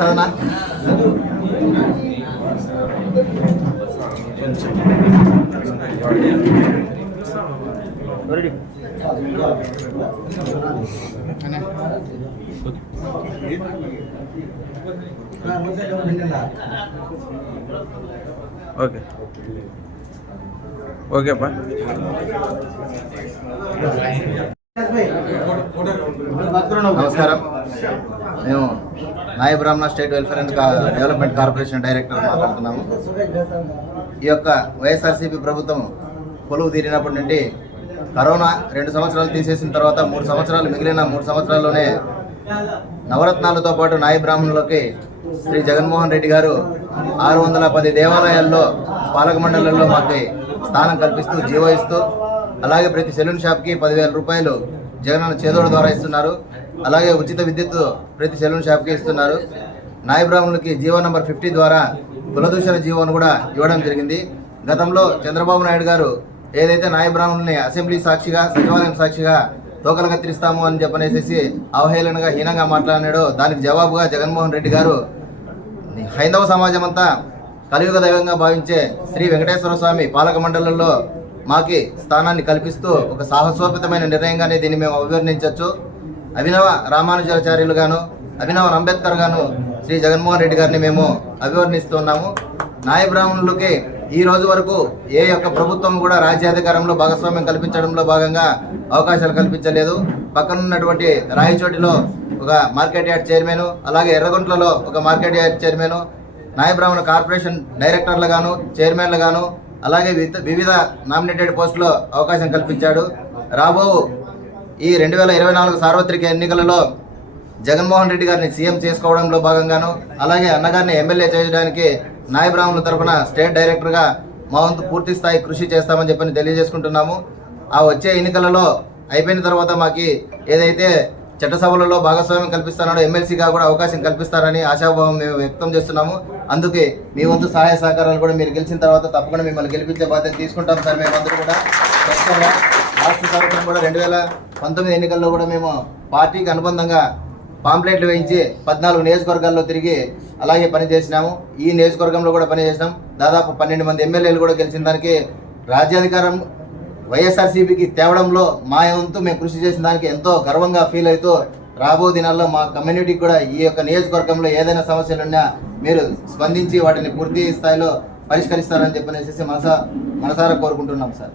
మాట్లాడనా okay. Okay అప్ప. నమస్కారం. మేము Nayi Brahmana state welfare and development corporation director మాట్లాడుతున్నాము. ఈ యొక్క వైఎస్ఆర్సీపీ ప్రభుత్వం కొలువు తీరినప్పటి నుండి కరోనా రెండు సంవత్సరాలు తీసేసిన తర్వాత మూడు సంవత్సరాలు మిగిలిన మూడు సంవత్సరాల్లోనే నవరత్నాలతో పాటు నాయ బ్రాహ్మణులకి శ్రీ జగన్మోహన్ రెడ్డి గారు ఆరు వందల పది దేవాలయాల్లో పాలక మండలంలో మాకు స్థానం కల్పిస్తూ జీవో ఇస్తూ అలాగే ప్రతి సెలూన్ షాప్కి పదివేల రూపాయలు జగనన్న చేదోడు ద్వారా ఇస్తున్నారు. అలాగే ఉచిత విద్యుత్ ప్రతి సెలూన్ షాప్కి ఇస్తున్నారు. నాయబ్రాహ్మణులకి జీవో నెంబర్ ఫిఫ్టీ ద్వారా కులదూషణ జీవోను కూడా ఇవ్వడం జరిగింది. గతంలో చంద్రబాబు నాయుడు గారు ఏదైతే నాయబ్రాహ్మణుల్ని అసెంబ్లీ సాక్షిగా సచివాలయం సాక్షిగా తోకలు కత్తిరిస్తాము అని చెప్పనేసేసి అవహేళనగా హీనంగా మాట్లాడినాడో దానికి జవాబుగా జగన్మోహన్ రెడ్డి గారు హైందవ సమాజం అంతా కలియుగ దైవంగా భావించే శ్రీ వెంకటేశ్వర స్వామి పాలక మండలంలో మాకి స్థానాన్ని కల్పిస్తూ ఒక సాహసోపితమైన నిర్ణయంగానే దీన్ని మేము అభివర్ణించవచ్చు అభినవ రామానుజాచార్యులు గాను అభినవ అంబేద్కర్ గాను శ్రీ జగన్మోహన్ రెడ్డి గారిని మేము అభివర్ణిస్తున్నాము. నాయ బ్రాహ్మణులకి ఈ రోజు వరకు ఏ యొక్క ప్రభుత్వం కూడా రాజ్యాధికారంలో భాగస్వామ్యం కల్పించడంలో భాగంగా అవకాశాలు కల్పించలేదు. పక్కనున్నటువంటి రాయచోటిలో ఒక మార్కెట్ యార్డ్ చైర్మన్ అలాగే ఎర్రగుంట్లలో ఒక మార్కెట్ యార్డ్ చైర్మన్ నాయ బ్రాహ్మణ కార్పొరేషన్ డైరెక్టర్లు గాను చైర్మన్లు గాను అలాగే వివిధ- వివిధ నామినేటెడ్ పోస్టులో అవకాశం కల్పించాడు. రాబో ఈ రెండు వేల ఇరవై నాలుగు సార్వత్రిక ఎన్నికలలో జగన్మోహన్ రెడ్డి గారిని సీఎం చేసుకోవడంలో భాగంగాను అలాగే అన్నగారిని ఎమ్మెల్యే చేయడానికి నాయబ్రాహ్మణుల తరఫున స్టేట్ డైరెక్టర్గా మా వంతు పూర్తి స్థాయి కృషి చేస్తామని చెప్పని తెలియజేసుకుంటున్నాము. ఆ వచ్చే ఎన్నికలలో అయిపోయిన తర్వాత మాకు ఏదైతే చట్టసభలలో భాగస్వామ్యం కల్పిస్తున్నాడు ఎమ్మెల్సీగా కూడా అవకాశం కల్పిస్తారని ఆశాభావం మేము వ్యక్తం చేస్తున్నాము. అందుకే మీ వంతు సహాయ సహకారాలు కూడా మీరు గెలిచిన తర్వాత తప్పకుండా మిమ్మల్ని గెలిపించే బాధ్యత తీసుకుంటాం సార్ మేమందరూ కూడా. ఖచ్చితంగా రాష్ట్ర సంవత్సరం కూడా రెండు వేల పంతొమ్మిది ఎన్నికల్లో కూడా మేము పార్టీకి అనుబంధంగా పాంప్లెట్లు వేయించి పద్నాలుగు నియోజకవర్గాల్లో తిరిగి అలాగే పనిచేసినాము. ఈ నియోజకవర్గంలో కూడా పనిచేసినాం. దాదాపు పన్నెండు మంది ఎమ్మెల్యేలు కూడా గెలిచిన దానికి రాజ్యాధికారం వైఎస్ఆర్సీపీకి తేవడంలో మా వంతు మేము కృషి చేసిన దానికి ఎంతో గర్వంగా ఫీల్ అవుతూ రాబో దినాల్లో మా కమ్యూనిటీకి కూడా ఈ యొక్క నియోజకవర్గంలో ఏదైనా సమస్యలు ఉన్నా మీరు స్పందించి వాటిని పూర్తి స్థాయిలో పరిష్కరిస్తారని చెప్పనేసి మనసా మనసారా కోరుకుంటున్నాం సార్.